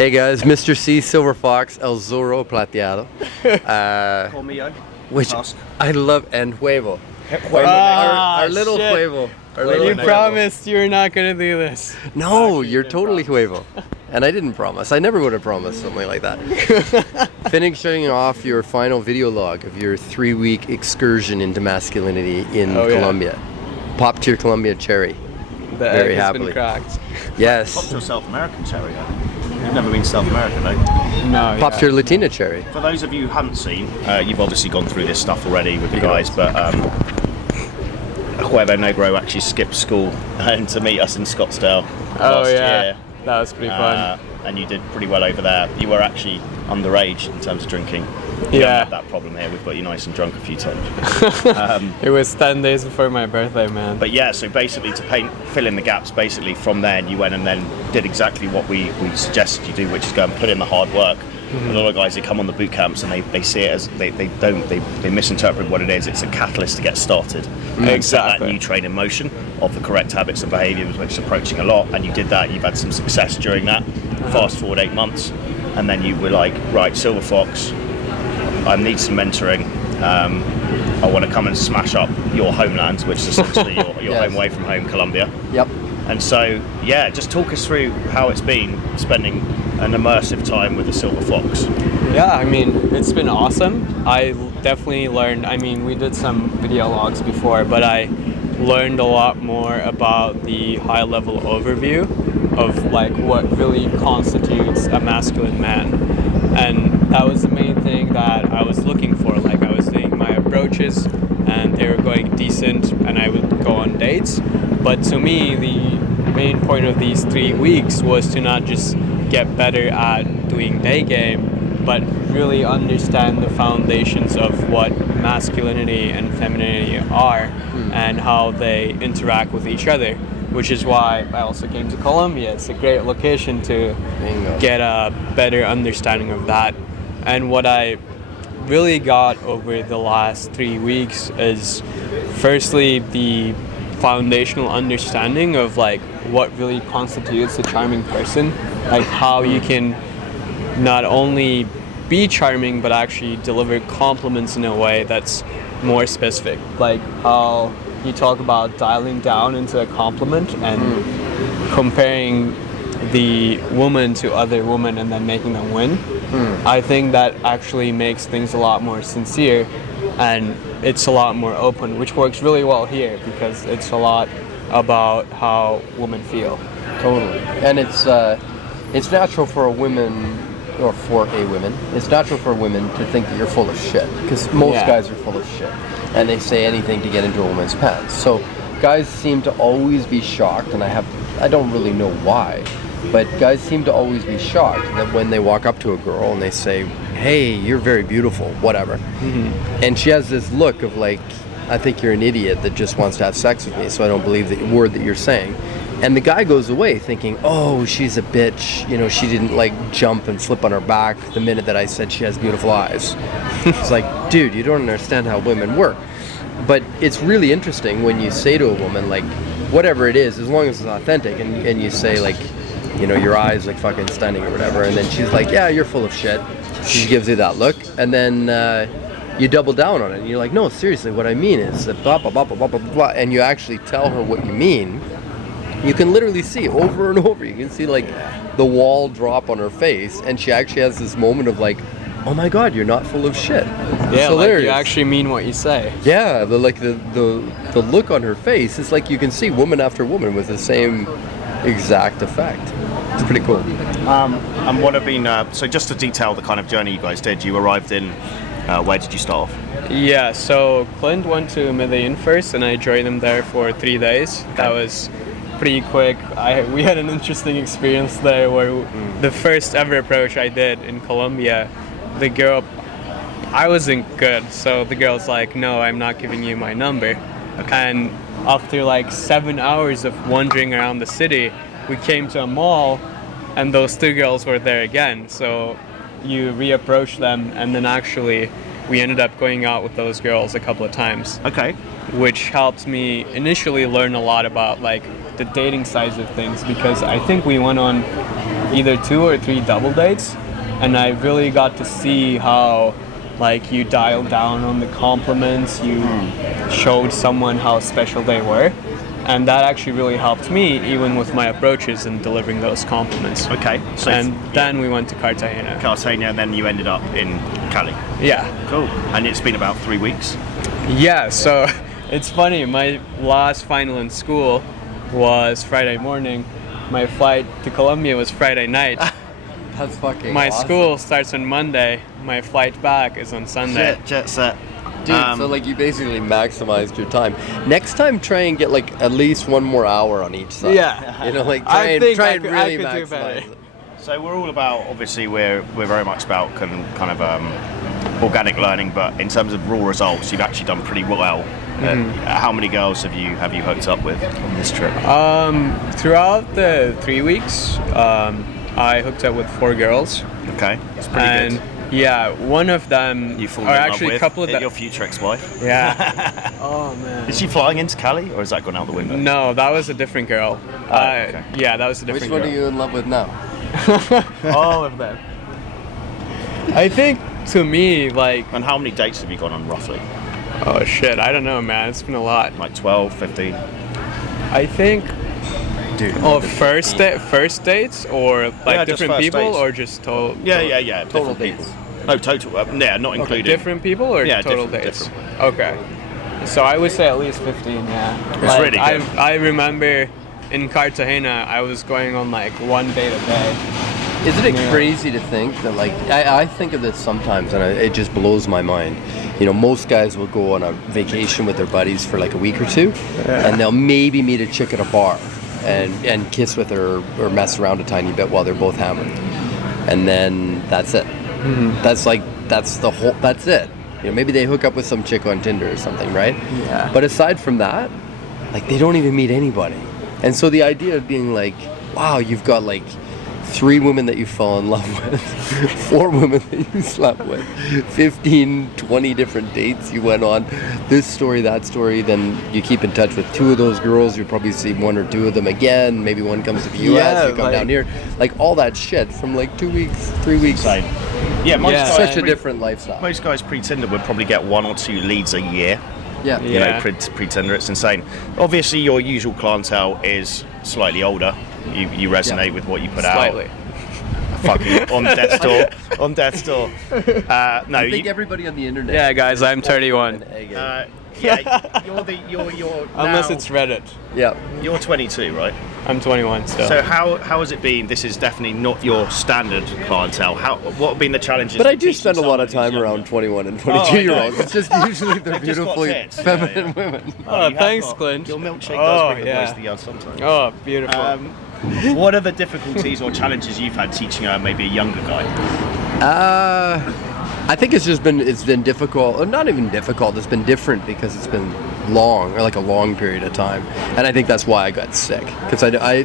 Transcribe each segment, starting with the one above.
Hey guys, Mr. C, Silverfox, El Zorro Plateado. Call me Yo. Which Tusk. I love, and Huevo. Our little shit. Huevo. Our When little you Huevo. promised you were not gonna do this. No, you're totally Huevo. And I didn't promise. I never would have promised something like that. Finishing off your final video log of your 3-week excursion into masculinity in Colombia. Popped your Colombia cherry. The Very egg has happily. been cracked. Yes. Popped your South American cherry. You've never been to South America, no? No. Popped your Latina cherry. For those of you who haven't seen, you've obviously gone through this stuff already with the guys, but Huevo Negro actually skipped school to meet us in Scottsdale last year. That was pretty fun. And you did pretty well over there. You were actually underage in terms of drinking. You don't have that problem here. We've got you nice and drunk a few times. It was 10 days before my birthday, man. But yeah, so basically to fill in the gaps, basically from then you went and then did exactly what we suggested you do, which is go and put in the hard work. A lot of guys, they come on the boot camps and they see it as they misinterpret what it is. It's a catalyst to get started. And set that new train in motion of the correct habits and behaviours, which is approaching a lot. And you did that. You've had some success during that. Fast forward 8 months, and then you were like, right, Silverfox, I need some mentoring. I want to come and smash up your homeland, which is essentially your home away from home, Colombia. Yep. And so, yeah, just talk us through how it's been spending an immersive time with the Silverfox. Yeah, I mean, it's been awesome. I definitely learned, I mean, we did some video logs before, but I learned a lot more about the high-level overview of like what really constitutes a masculine man. And that was the main thing that I was looking for. Like, I was doing my approaches and they were going decent and I would go on dates. But to me, the main point of these 3 weeks was to not just get better at doing day game, but really understand the foundations of what masculinity and femininity are and how they interact with each other, which is why I also came to Colombia. It's a great location to get a better understanding of that. And what I really got over the last 3 weeks is firstly the foundational understanding of like what really constitutes a charming person, like how you can not only be charming but actually deliver compliments in a way that's more specific, like how you talk about dialing down into a compliment and comparing the woman to other women and then making them win. I think that actually makes things a lot more sincere and it's a lot more open, which works really well here because it's a lot about how women feel. Totally. And it's natural for a woman, or for a woman, it's natural for women to think that you're full of shit, because most guys are full of shit, and they say anything to get into a woman's pants. So guys seem to always be shocked, and I don't really know why, but guys seem to always be shocked that when they walk up to a girl and they say, hey, you're very beautiful, whatever. And she has this look of like, I think you're an idiot that just wants to have sex with me, so I don't believe the word that you're saying. And the guy goes away thinking, oh, she's a bitch. You know, she didn't like jump and flip on her back the minute that I said she has beautiful eyes. It's like, dude, you don't understand how women work. But it's really interesting when you say to a woman, like, whatever it is, as long as it's authentic, and you say, like, you know, your eyes like fucking stunning or whatever, and then she's like, yeah, you're full of shit. She gives you that look, and then you double down on it, and you're like, no, seriously, what I mean is that blah, blah, blah, blah, blah, blah, blah, and you actually tell her what you mean. You can literally see over and over, you can see like the wall drop on her face, and she actually has this moment of like, oh my god, you're not full of shit. Yeah, like you actually mean what you say. Yeah, the look on her face, it's like you can see woman after woman with the same exact effect. It's pretty cool. And what have been, so just to detail the kind of journey you guys did, you arrived in, where did you start off? Yeah, so Clint went to Medellin first and I joined him there for 3 days. Okay. That was pretty quick. We had an interesting experience there where the first ever approach I did in Colombia, the girl, I wasn't good, so the girl's like, no, I'm not giving you my number. Okay. And after like 7 hours of wandering around the city, we came to a mall and those 2 girls were there again. So you reapproach them, and then actually we ended up going out with those girls a couple of times. Okay. Which helped me initially learn a lot about like the dating sides of things, because I think we went on either 2 or 3 double dates, and I really got to see how like you dialed down on the compliments, you showed someone how special they were, and that actually really helped me even with my approaches and delivering those compliments. Okay. So And then we went to Cartagena. Cartagena, and then you ended up in Cali. Yeah. Cool. And it's been about 3 weeks. Yeah, so it's funny, my last final in school was Friday morning. My flight to Colombia was Friday night. That's fucking My awesome. school starts on Monday. My flight back is on Sunday. Jet set. Dude, so like you basically maximized your time. Next time, try and get like at least 1 more hour on each side. Yeah. You know, like I try think I and could- really I could do maximize better. it. So we're all about, obviously, we're very much about kind of organic learning, but in terms of raw results, you've actually done pretty well. How many girls have you hooked up with on this trip? Throughout the 3 weeks, I hooked up with 4 girls. Okay, that's pretty And good. yeah, one of them, You fall in or love actually with a couple of them. your future ex-wife. Yeah. Oh man. Is she flying into Cali, or has that gone out the window? No, that was a different girl. okay. Yeah, that was a Which different one girl. are you in love with now? All of them. I think to me, like, And how many dates have you gone on, roughly? oh shit, I don't know, man. It's been a lot. Like 12, 15? I think, Dude. first dates or like Yeah, just different first people dates. or just total. Yeah. Total different dates. people. Oh, total. Yeah, not Okay, including. different people or Yeah, total different- dates? different. Okay. So I would say at least 15, yeah. It's really good. I remember in Cartagena, I was going on like 1 date a day. Isn't it Yeah. crazy to think that, like, I think of this sometimes and it just blows my mind. You know, most guys will go on a vacation with their buddies for like a week or two, and they'll maybe meet a chick at a bar and kiss with her or mess around a tiny bit while they're both hammered. And then that's it. That's it. You know, maybe they hook up with some chick on Tinder or something, right? Yeah. But aside from that, like, they don't even meet anybody. And so the idea of being like, wow, you've got like 3 women that you fell in love with, 4 women that you slept with, 15, 20 different dates you went on, this story, that story, then you keep in touch with 2 of those girls, you'll probably see 1 or 2 of them again, maybe one comes to the US, Yeah, you come like- down here, like all that shit from like 2 weeks, 3 weeks. Same. Yeah, most Yeah. guys Such a pre- different lifestyle. Most guys pre-Tinder would probably get 1 or 2 leads a year. Yeah. You Yeah. know, pre-Tinder, it's insane. Obviously, your usual clientele is slightly older. You resonate Yeah. with what you put Slightly. out. Fucking on death's door. On death's door. No, I think you, everybody on the internet. Yeah, guys, I'm 31. yeah, you're Unless now- it's Reddit. Yeah. you're 22, right? I'm 21 still. So how has it been? This is definitely not your standard clientele. What have been the challenges? But I to do teaching spend a lot of someone time who's around younger? 21 and Oh, I 22 year know. olds. It's just usually they're They've just got beautifully tits. Yeah, feminine yeah. women. Oh, you have thanks, got- Clint. Your milkshake Oh, does bring the yeah. boys to the yard sometimes. Oh, beautiful. What are the difficulties or challenges you've had teaching maybe a younger guy? I think it's been difficult, or not even difficult. It's been different because it's been long, or like a long period of time, and I think that's why I got sick. Because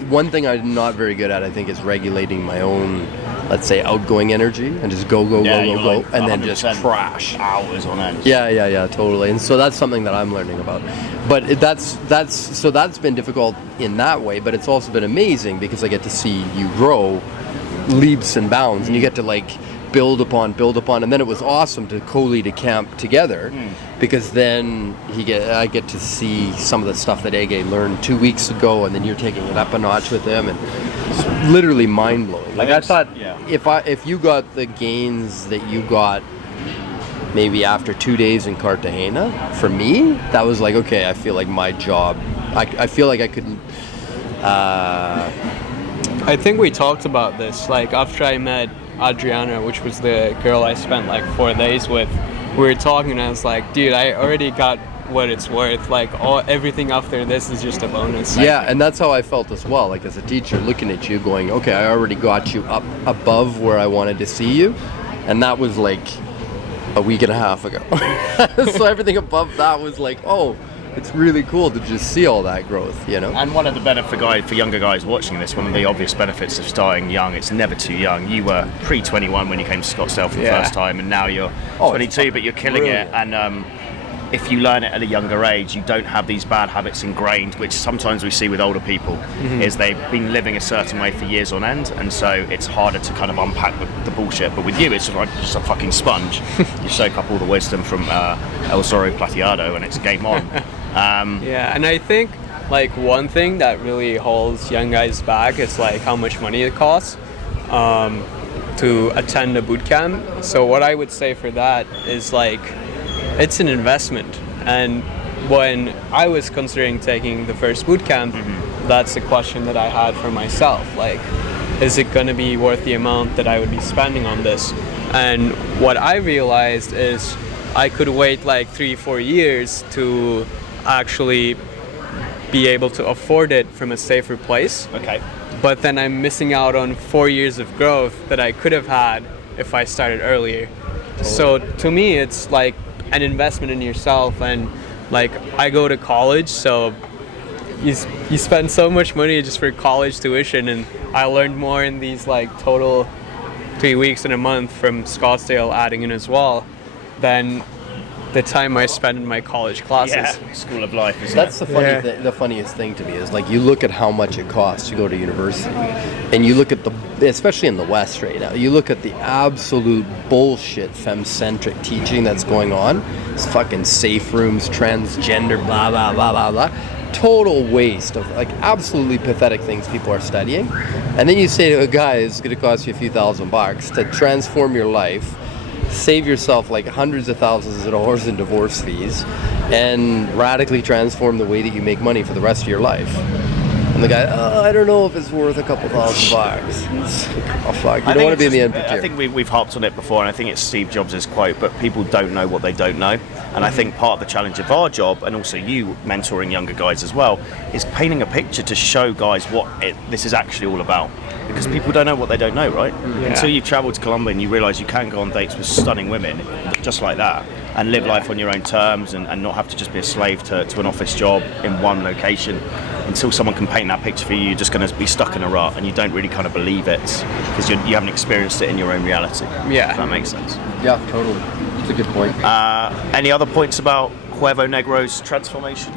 one thing I'm not very good at, I think, is regulating my own, let's say, outgoing energy and just go, you're like and then just 100% crash. Hours on end. Yeah, totally. And so that's something that I'm learning about. But that's been difficult in that way. But it's also been amazing because I get to see you grow leaps and bounds, and you get to like build upon, and then it was awesome to co-lead a camp together because then I get to see some of the stuff that Ege learned 2 weeks ago, and then you're taking it up a notch with him, and it's literally mind blowing. Like I thought, Yeah. if you got the gains that you got maybe after 2 days in Cartagena, for me, that was like, okay, I feel like my job, I feel like I could, I think we talked about this. Like after I met Adriana, which was the girl I spent like 4 days with, we were talking and I was like, dude, I already got what it's worth. Like everything after this is just a bonus. yeah, and that's how I felt as well. Like as a teacher, looking at you, going, okay, I already got you up above where I wanted to see you, and that was like a week and a half ago. So everything above that was like, oh, it's really cool to just see all that growth, you know? And one of the benefits for younger guys watching this, one of the obvious benefits of starting young, it's never too young. You were pre-21 when you came to Scottsdale for the Yeah. first time, and now you're Oh, 22, but you're killing brilliant. it. And if you learn it at a younger age, you don't have these bad habits ingrained, which sometimes we see with older people, is they've been living a certain way for years on end, and so it's harder to kind of unpack the bullshit. But with you, it's like just a fucking sponge. You soak up all the wisdom from El Zorro Plateado, and it's game on. Yeah, and I think like one thing that really holds young guys back is like how much money it costs to attend a boot camp. So what I would say for that is like, it's an investment. And when I was considering taking the first boot camp, that's the question that I had for myself. Like, is it going to be worth the amount that I would be spending on this? And what I realized is I could wait like 3-4 years to actually be able to afford it from a safer place. Okay. But then I'm missing out on 4 years of growth that I could have had if I started earlier. So to me, it's like an investment in yourself. And like, I go to college, so you spend so much money just for college tuition, and I learned more in these like total 3 weeks and a month from Scottsdale adding in as well than the time I spend in my college classes. Yeah, school of life, isn't That's it? the funniest thing to me is like you look at how much it costs to go to university, and you look at especially in the West right now, you look at the absolute bullshit femme-centric teaching that's going on. It's fucking safe rooms, transgender, blah, blah, blah, blah, blah. Total waste of like absolutely pathetic things people are studying. And then you say to a guy, it's going to cost you a few $1,000 to transform your life, save yourself like hundreds of thousands of dollars in divorce fees, and radically transform the way that you make money for the rest of your life. And the guy, I don't know if it's worth a couple $1,000. It's like, oh fuck, you don't want to be in the end. I think we've harped on it before, and I think it's Steve Jobs' quote, but people don't know what they don't know. And I think part of the challenge of our job, and also you mentoring younger guys as well, is painting a picture to show guys what this is actually all about. Because people don't know what they don't know, right? Yeah. Until you've travelled to Colombia and you realise you can go on dates with stunning women, just like that, and live life on your own terms, and not have to just be a slave to an office job in one location. Until someone can paint that picture for you, you're just going to be stuck in a rut, and you don't really kind of believe it because you haven't experienced it in your own reality. Yeah. If that makes sense. Yeah, totally. It's a good point. Any other points about Huevo Negro's transformation?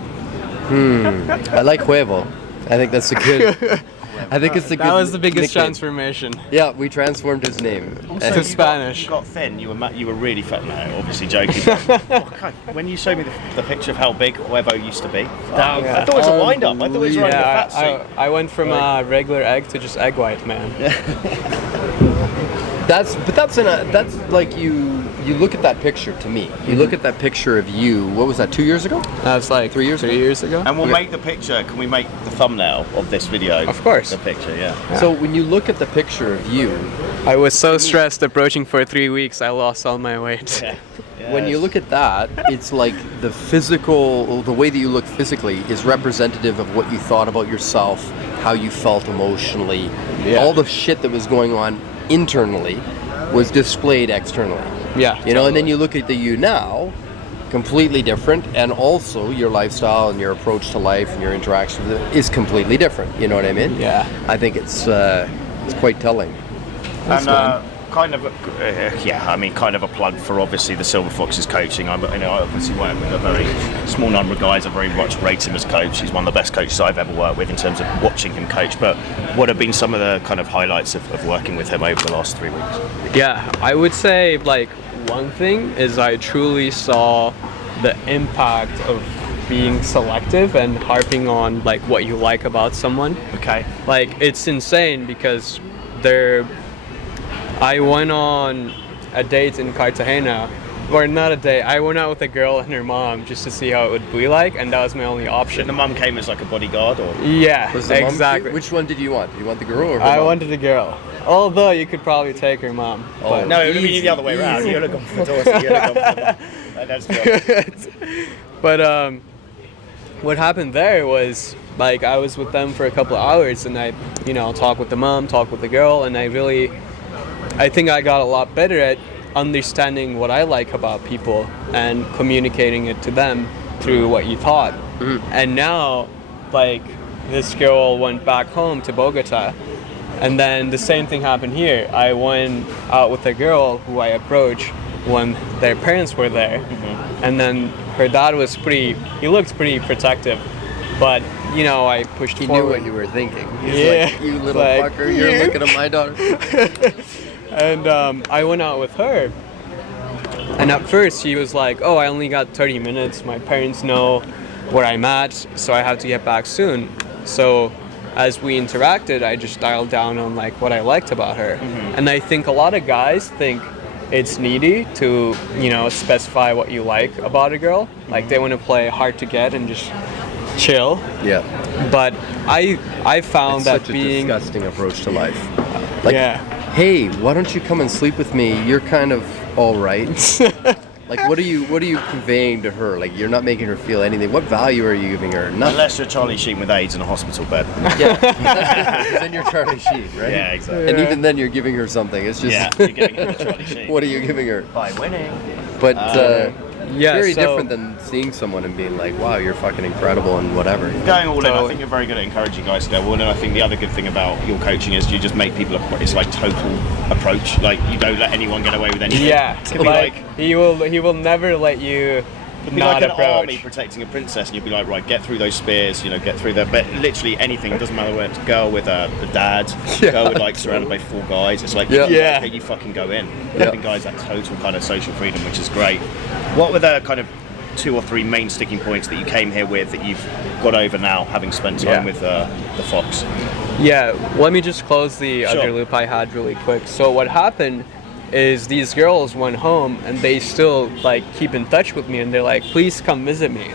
I like Huevo. I think that's a good. I think it's a good. That was the biggest nickname. transformation. Yeah, we transformed his name. Also, To Spanish. You got thin. You were really fat. No, obviously joking. Okay. When you showed me the picture of how big Huevo used to be, I thought it was a wind-up. I thought it was running a fat suit. I went from a regular egg to just egg white, man. That's like you look at that picture to me. You look at that picture of you. What was that? 2 years ago? That's like 3 years 3 years ago. And we'll make the picture. Can we make the thumbnail of this video? Of course. The picture, yeah. So when you look at the picture of you, I was so stressed approaching for 3 weeks, I lost all my weight. Yeah. when you look at that, it's like the way that you look physically is representative of what you thought about yourself, how you felt emotionally, all the shit that was going on internally was displayed externally. Yeah. You know, and then you look at the you now, completely different, and also your lifestyle and your approach to life and your interaction with it is completely different. You know what I mean? Yeah. I think it's quite telling. Kind of a plug for obviously the silverfox's coaching. I obviously work with a very small number of guys. I very much rate him as coach. He's one of the best coaches I've ever worked with in terms of watching him coach. But what have been some of the kind of highlights of working with him over the last 3 weeks? Yeah, I would say like one thing is I truly saw the impact of being selective and harping on like what you like about someone. Okay. Like it's insane because I went on a date in Cartagena, or not a date, I went out with a girl and her mom just to see how it would be like, and that was my only option. The mum came as like a bodyguard, or? Yeah, Was the mom exactly. cute? Which one did you want? Did you want the girl or her I mom? wanted a girl. Although you could probably take her mom. Oh. but- No, it would have been the other way around. You would have gone for the daughter. You would have gone for the mum. Let's be honest. But what happened there was like I was with them for a couple of hours, and I, talked with the mom, talked with the girl, and I think I got a lot better at understanding what I like about people and communicating it to them through what you taught. And now, like, this girl went back home to Bogota, and then the same thing happened here. I went out with a girl who I approached, when their parents were there, and then her dad he looked pretty protective, but you know, I pushed He forward. knew what you were thinking. He's Yeah. like, you little Like, fucker, you're looking at my daughter. And I went out with her, and at first she was like, oh, I only got 30 minutes, my parents know where I'm at, so I have to get back soon. So as we interacted, I just dialed down on like what I liked about her. And I think a lot of guys think it's needy to, you know, specify what you like about a girl. Like they want to play hard to get and just chill. Yeah. But I found It's that such a being disgusting approach to life. Like, yeah. hey, why don't you come and sleep with me? You're kind of all right. Like, what are you conveying to her? Like, you're not making her feel anything. What value are you giving her? Nothing. Unless you're Charlie Sheen with AIDS in a hospital bed. Yeah. Then you're Charlie Sheen, right? Yeah, exactly. And even then, you're giving her something. It's just, Yeah, you're getting into Charlie Sheen. what are you giving her? By winning. But Yeah, very so- different than seeing someone and being like, wow, you're fucking incredible and whatever. Going all in, I Totally. think you're very good at encouraging guys to go all in. And I think the other good thing about your coaching is you just make people, it's like total approach. Like, you don't let anyone get away with anything. Yeah, It'd be like he will never let you it'd be not like an approach. army protecting a princess, and you'd be like, right, get through those spears, you know, get through there. But literally anything, it doesn't matter whether it's a girl with the dad, Yeah, girl with like surrounded by 4 guys. It's like, Yeah. Yeah. okay, you fucking go in. Yeah. Giving guys that total kind of social freedom, which is great. What were the kind of 2 or 3 main sticking points that you came here with that you've got over now, having spent time Yeah. with the Fox? Yeah, let me just close the Sure. other loop I had really quick. So what happened is these girls went home and they still like keep in touch with me and they're like, please come visit me.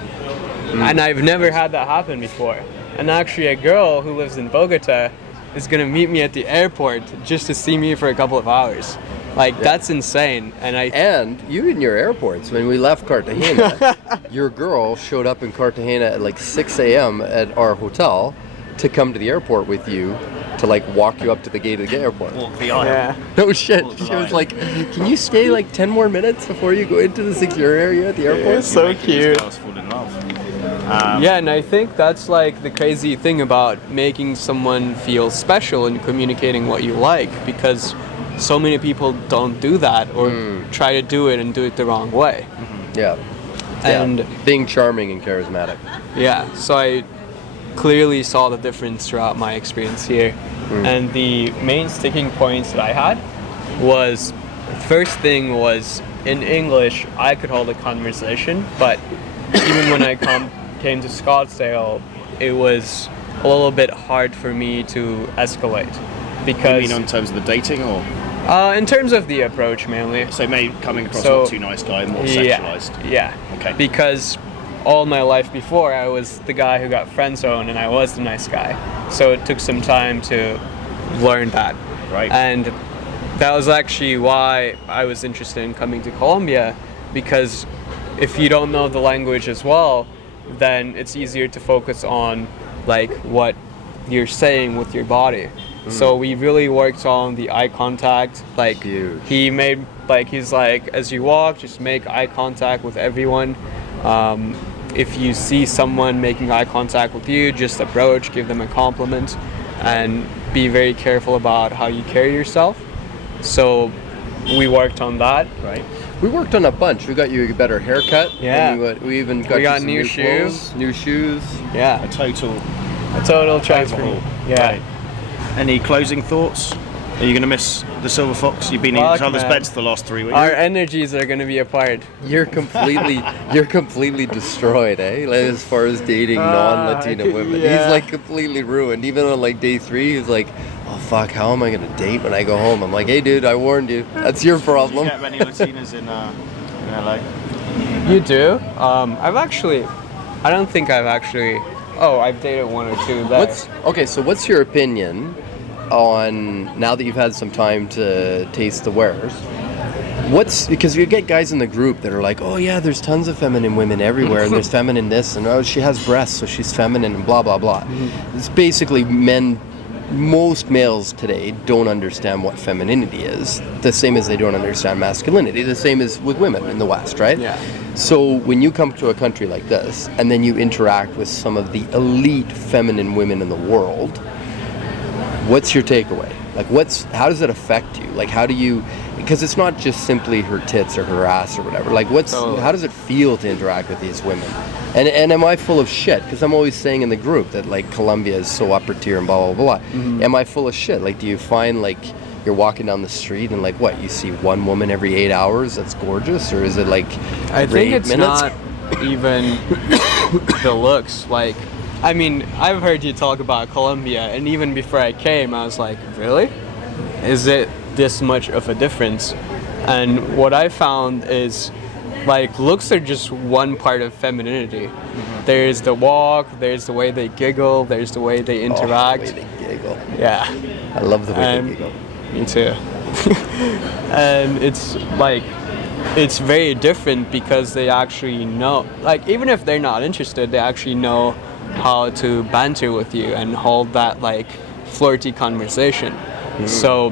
And I've never had that happen before. And actually a girl who lives in Bogota is gonna meet me at the airport just to see me for a couple of hours. Like that's insane. And you in your airports, when we left Cartagena, your girl showed up in Cartagena at like 6 a.m. at our hotel to come to the airport with you to like walk you up to the gate of the airport. Walk the aisle. yeah. No shit. Walk the She was line. like, can you stay like 10 more minutes before you go into the secure area at the airport? So Making these cute. girls fall in love. Yeah, and I think that's like the crazy thing about making someone feel special and communicating what you like, because so many people don't do that or try to do it and do it the wrong way. Yeah. And Yeah. Being charming and charismatic. yeah, so I clearly saw the difference throughout my experience here. And the main sticking points that I had was, first thing was, in English, I could hold a conversation, but even when I came to Scottsdale, it was a little bit hard for me to escalate. You Because mean in terms of the dating, or in terms of the approach mainly. so maybe coming across So- not too nice guy, more Yeah, sexualized? yeah. Okay. Because all my life before, I was the guy who got friend zoned, and I was the nice guy. So it took some time to learn that. Right. And that was actually why I was interested in coming to Colombia, because if you don't know the language as well, then it's easier to focus on like what you're saying with your body. So we really worked on the eye contact. Like Huge. he's like, as you walk, just make eye contact with everyone. If you see someone making eye contact with you, just approach, give them a compliment, and be very careful about how you carry yourself. So we worked on that. Right. We worked on a bunch. We got you a better haircut. Yeah. And we even got, We got you some new clothes, shoes. new shoes. Yeah, A total a total transfer. overhaul. Yeah. Right. Any closing thoughts? Are you going to miss the Silver Fox? You've been in Fuck, each other's man. beds for the last 3 weeks. Our energies are gonna be apart. You're completely destroyed, eh? Like, as far as dating non-Latina women. yeah. He's like completely ruined. Even on like day 3, he's like, oh fuck, how am I gonna date when I go home? I'm like, hey dude, I warned you. That's your problem. Get many Latinas in LA? You do? I don't think I've actually. Oh, I've dated 1 or 2 there. What's your opinion on, now that you've had some time to taste the wares, because you get guys in the group that are like, oh yeah, there's tons of feminine women everywhere, and there's feminine this, and oh, she has breasts, so she's feminine, and blah blah blah. It's basically most males today don't understand what femininity is, the same as they don't understand masculinity, the same as with women in the West, right? Yeah. So when you come to a country like this, and then you interact with some of the elite feminine women in the world, what's your takeaway? Like, how does it affect you? Like, how do you because it's not just simply her tits or her ass or whatever. Like, how does it feel to interact with these women? And am I full of shit? Because I'm always saying in the group that like Colombia is so upper tier and blah blah blah. Am I full of shit? Like, do you find like you're walking down the street and like what, you see one woman every 8 hours that's gorgeous, or is it like I think it's 8 minutes? not even the looks. Like, I mean, I've heard you talk about Colombia, and even before I came, I was like, really? Is it this much of a difference? And what I found is, like, looks are just one part of femininity. There's the walk, there's the way they giggle, there's the way they interact. The way they giggle. Yeah. I love the way they giggle. Me too. And it's like, it's very different because they actually know, like, even if they're not interested, they actually know how to banter with you and hold that like flirty conversation. So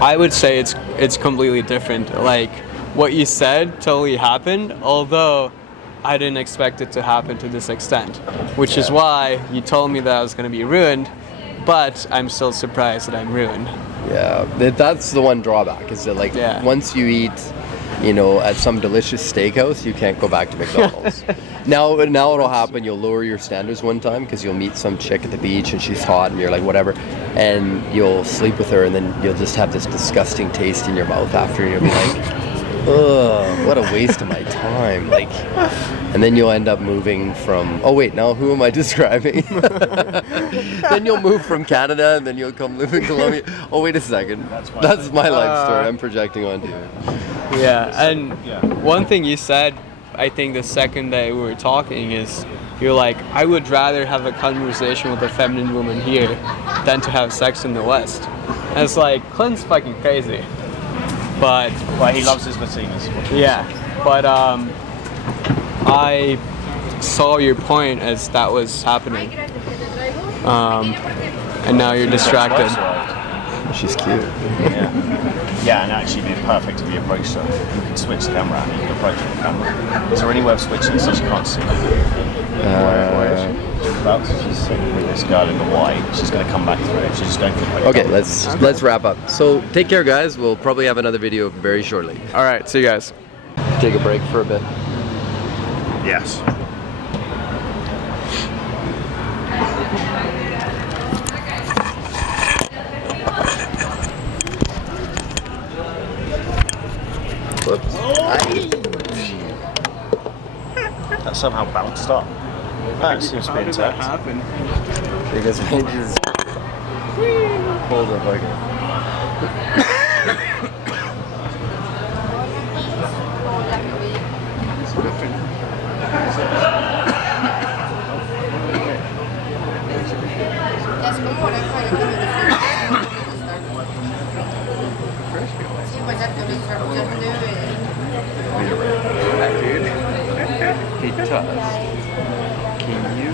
I would say it's completely different. Like, what you said totally happened, although I didn't expect it to happen to this extent, which is why you told me that I was going to be ruined, but I'm still surprised that I'm ruined. Yeah, that's the one drawback, is that like once you eat, you know, at some delicious steakhouse, you can't go back to McDonald's. Now it'll happen, you'll lower your standards one time because you'll meet some chick at the beach and she's hot and you're like whatever, and you'll sleep with her and then you'll just have this disgusting taste in your mouth after, and you'll be like, ugh, what a waste of my time. Like, and then you'll end up moving from, oh wait, now who am I describing? Then you'll move from Canada and then you'll come live in Colombia. Oh wait a second, that's my life story I'm projecting onto you. Yeah, and one thing you said, I think the second that we were talking, is you're like, I would rather have a conversation with a feminine woman here than to have sex in the West. And it's like, Clint's fucking crazy. But Well, he loves his Latinas. yeah, but I saw your point as that was happening, and now you're distracted. She's cute. Yeah, and actually it'd be perfect to be approached her. You can switch the camera and you can approach her with the camera. Is there any way of switching so she can't see? Where is she? She's sitting with this girl in the white. She's going to come back through. She's just going through. Okay, let's wrap up. So take care, guys. We'll probably have another video very shortly. All right, see you guys. Take a break for a bit. Yes. Whoops. That somehow bounced up. That seems to be intact. Because I just pulled up like Hey, Tusk, can you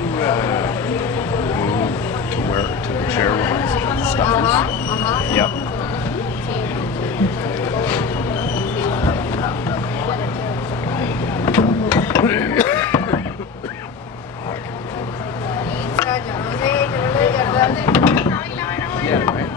move to the chair where my stuff is? Yep. Yeah, right.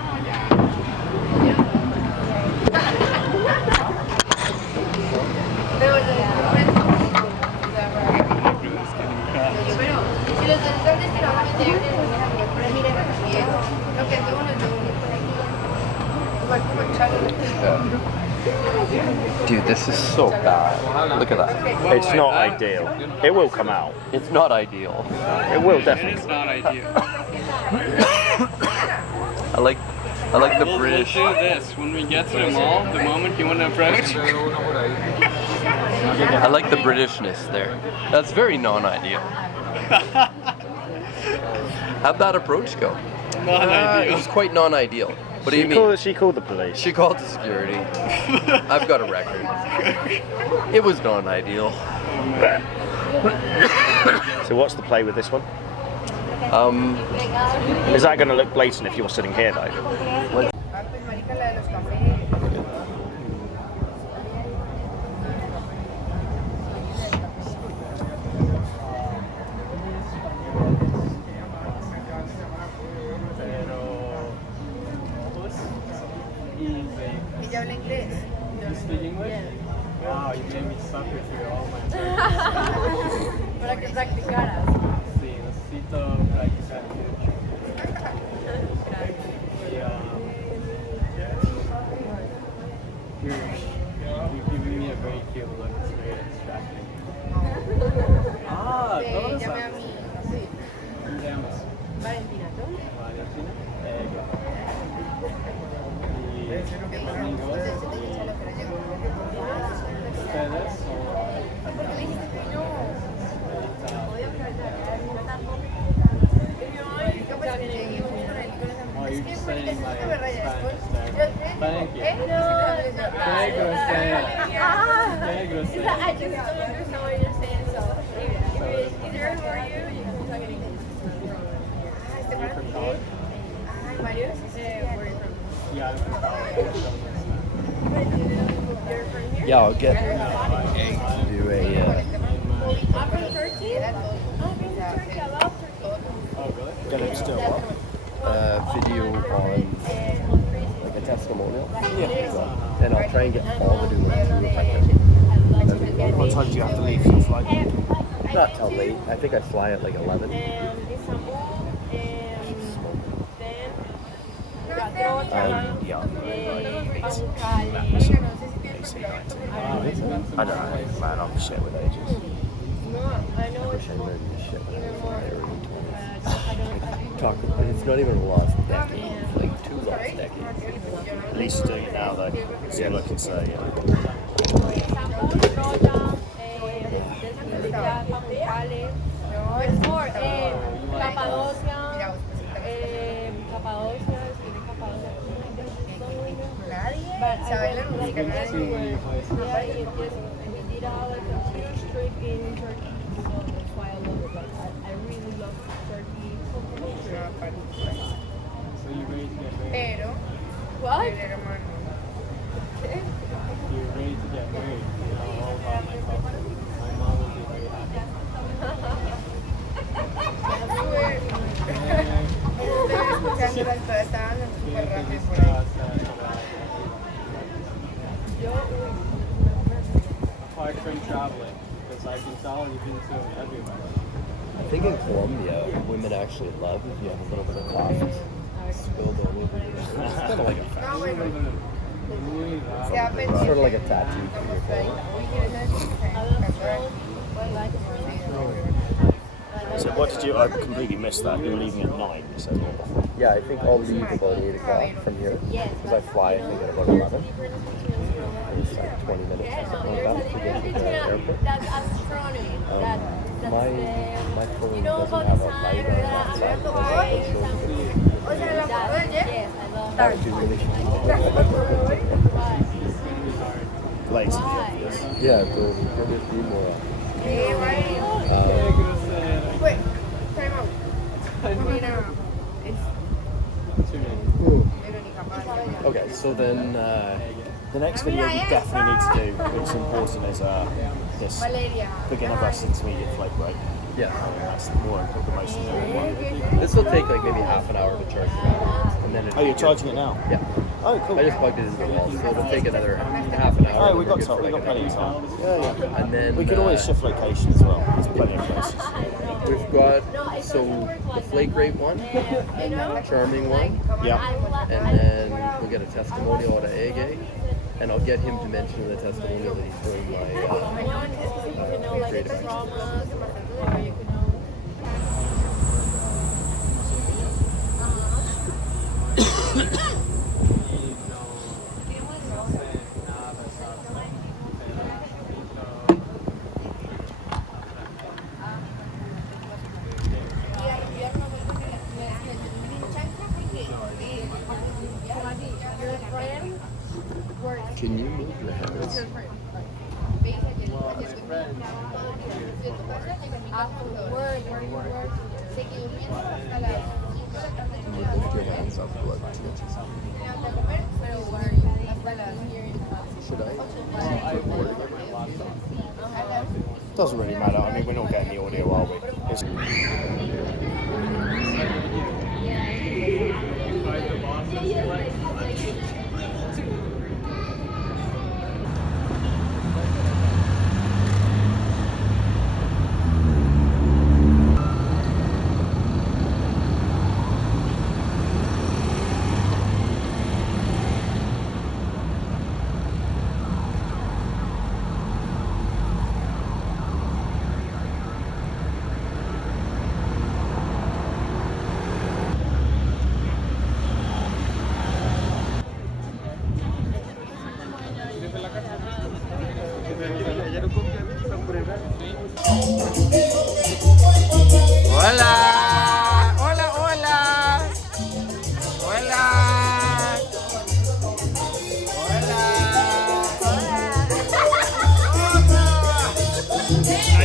Dude, this is so bad. Look at that. It's not ideal. It will come out. It's not ideal. It will definitely. It's not ideal. I like the British. We'll do this when we get to the mall. The moment you want to approach. I like the Britishness there. That's very non-ideal. How'd that approach go? It Non-ideal. was quite non-ideal. What do you mean? She called the police. She called the security. I've got a record. It was non-ideal. So what's the play with this one? Is that going to look blatant if you're sitting here though? Pero Para que practicaras. Sí, necesito practicar mucho. You're giving me a very cute look. It's very distracting. Ah, todos Llamé a sabes. mí. Sí. ¿Cómo te llamas? Valentina, ¿tú? Valentina. Y amigos. ¿Ustedes o oh, you're just saying my Spanish there. Thank you. Qué grosera. Qué grosera. I just don't understand what you're saying, so either who are you, you can talk in English. You're from college? Where are you from? Yeah, I'm from college. You're from here? Yeah, I'll get No, Egg to do a I'm from Turkey. I'm from Turkey. I love Turkey. oh, really? Get it still what? video on like a testimonial. Yeah. And I'll try and get all the doing if I can. What time do you have to leave for your flight? Not till late. I think I fly at like 11. Yeah. I don't know, man, I'm shit with ages. No, I know I wish it's I learned this shit when I even was more. in my early 20s. I don't. Talk, it's not even a lost decade. It's like 2 lost decades. At least doing it now though. See what I can say, yeah. ¿Sabes la música? Yeah, he did a computer streak in Turkey, so that's why I love it. Like, I really love Turkey. So you're ready to get married? What? You're ready to get married. You know all about my culture. My mom will be very happy. Apart from traveling, because I can tell you've been to everywhere. I think in Colombia, women actually love if you have a little bit of coffee spilled all over you. It's kind of like a fashion. It's sort of like a tattoo for your face. So what did you, I completely missed that, you were leaving at 9, so Yeah, I think I'll leave about 8 o'clock from here. Because I fly, I think, at about 11. It's like 20 minutes or something like that to get to the airport. That's astronomy. My phone doesn't have a light on that side. Yes, I love That would be really cool. late. Yeah, to get it be more. Wait, time out. What's your name? Okay, so then The next video we definitely need to do, which is important, is this beginner versus intermediate float break. yeah, That's more important, the most important one. this will take like maybe half an hour to charge it up, and then Oh, you're charging it now? Yeah, Oh, cool. I just plugged it into the wall, so it'll take another half an hour. Oh, and we've we're got good time. for, We've like, got plenty of another time. Yeah, yeah. And then We could always shift location as well. There's plenty of places. We've got the flake rate one, charming one, Yeah. and then we'll get a testimonial out of Ege, and I'll get him to mention the testimonial that he's doing my creative action. Can you move your hands? Can you lift your hands up like Should I keep recording? Doesn't really matter. I mean, we're not getting the audio, are we? It's... Hola, hola, hola, hola, hola, hola.